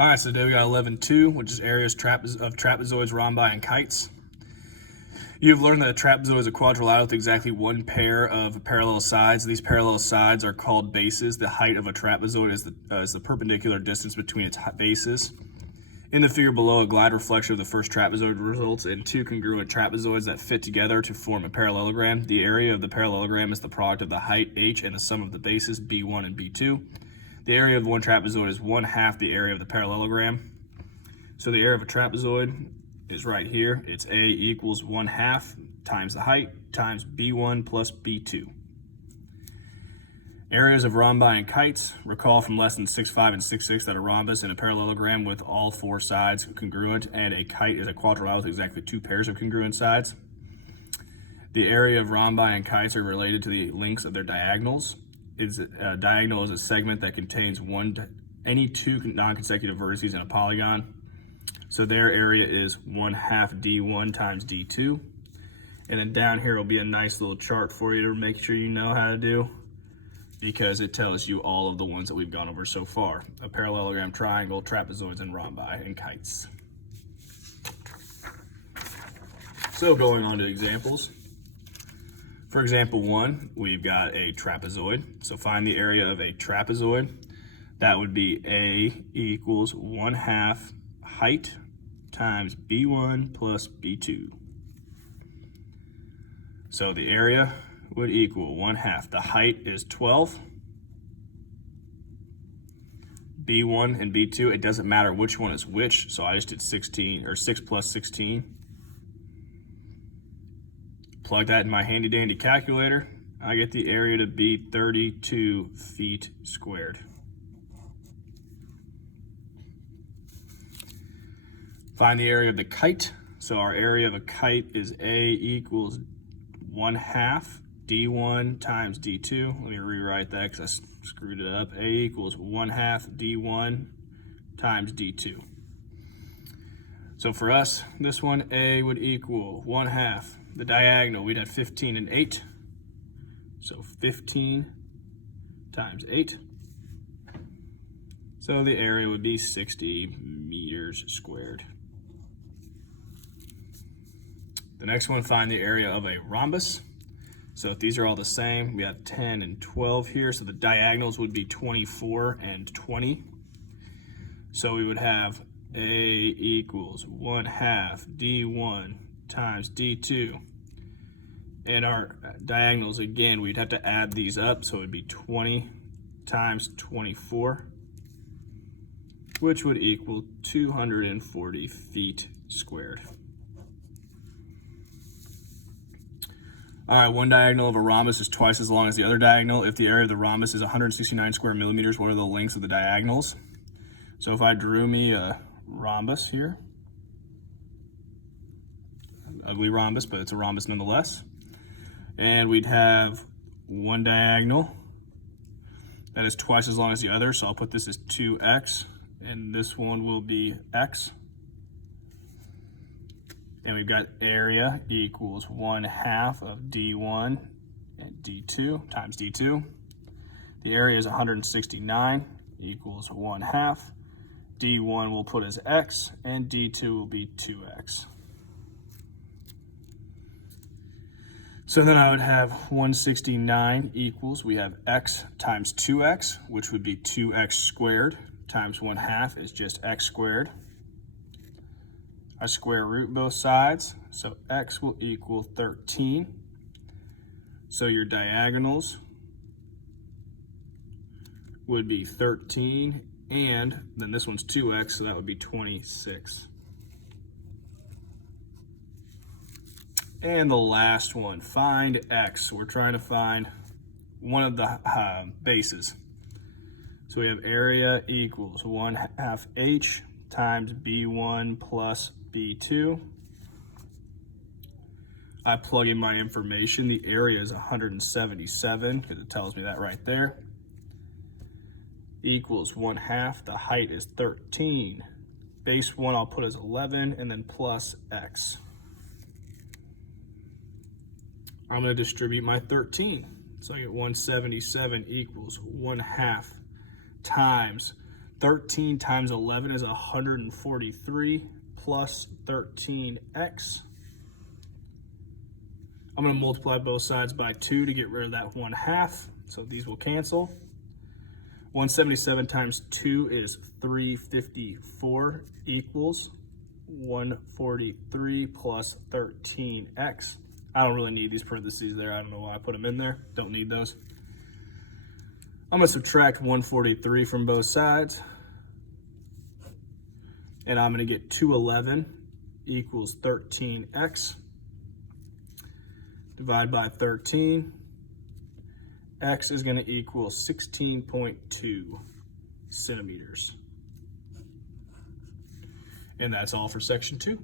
All right, so today we got 11.2, which is areas of trapezoids, rhombi, and kites. You've learned that a trapezoid is a quadrilateral with exactly one pair of parallel sides. These parallel sides are called bases. The height of a trapezoid is the perpendicular distance between its bases. In the figure below, a glide reflection of the first trapezoid results in two congruent trapezoids that fit together to form a parallelogram. The area of the parallelogram is the product of the height h and the sum of the bases b1 and b2. The area of one trapezoid is 1/2 the area of the parallelogram. So the area of a trapezoid is right here. It's A equals 1/2 times the height times B1 plus B2. Areas of rhombi and kites. Recall from lessons 6.5 and 6.6 that a rhombus is a parallelogram with all four sides congruent, and a kite is a quadrilateral with exactly two pairs of congruent sides. The area of rhombi and kites are related to the lengths of their diagonals. A diagonal is a segment that contains any two non-consecutive vertices in a polygon. So their area is 1/2 D1 times D2. And then down here will be a nice little chart for you to make sure you know how to do, because it tells you all of the ones that we've gone over so far: a parallelogram, triangle, trapezoids, and rhombi, and kites. So going on to examples. For example 1, we've got a trapezoid. So find the area of a trapezoid. That would be A equals 1/2 height times B1 plus B2. So the area would equal 1/2. The height is 12. B1 and B2, it doesn't matter which one is which, so I just did 16, or 6 plus 16. Plug that in my handy dandy calculator. I get the area to be 32 feet squared. Find the area of the kite. So our area of a kite is A equals 1/2 D1 times D2. Let me rewrite that because I screwed it up. A equals 1/2 D1 times D2. So for us, this one, A would equal 1/2. The diagonal, we'd have 15 and 8. So 15 times 8. So the area would be 60 meters squared. The next one, find the area of a rhombus. So if these are all the same, we have 10 and 12 here. So the diagonals would be 24 and 20. So we would have A equals 1/2 D1 times D2. And our diagonals, again, we'd have to add these up. So it would be 20 times 24, which would equal 240 feet squared. All right, one diagonal of a rhombus is twice as long as the other diagonal. If the area of the rhombus is 169 square millimeters, what are the lengths of the diagonals? So if I drew me a rhombus here, ugly rhombus, but it's a rhombus nonetheless, and we'd have one diagonal that is twice as long as the other, so I'll put this as 2x, and this one will be x. And we've got area equals 1/2 of D1 and D2 times D2. The area is 169 equals 1/2. D1 we'll put as x, and D2 will be 2x. So then I would have 169 equals, we have x times 2x, which would be 2x squared, times 1/2 is just x squared. I square root both sides, so x will equal 13. So your diagonals would be 13, and then this one's 2x, so that would be 26. And the last one, find x. We're trying to find one of the bases. So we have area equals 1/2 h times B1 plus B2. I plug in my information. The area is 177, because it tells me that right there. Equals 1/2. The height is 13. Base 1 I'll put as 11, and then plus x. I'm going to distribute my 13. So I get 177 equals 1/2 times 13 times 11 is 143 plus 13x. I'm going to multiply both sides by 2 to get rid of that 1/2. So these will cancel. 177 times 2 is 354 equals 143 plus 13x. I don't really need these parentheses there. I don't know why I put them in there. Don't need those. I'm going to subtract 143 from both sides. And I'm going to get 211 equals 13x. Divide by 13. X is going to equal 16.2 centimeters. And that's all for section 2.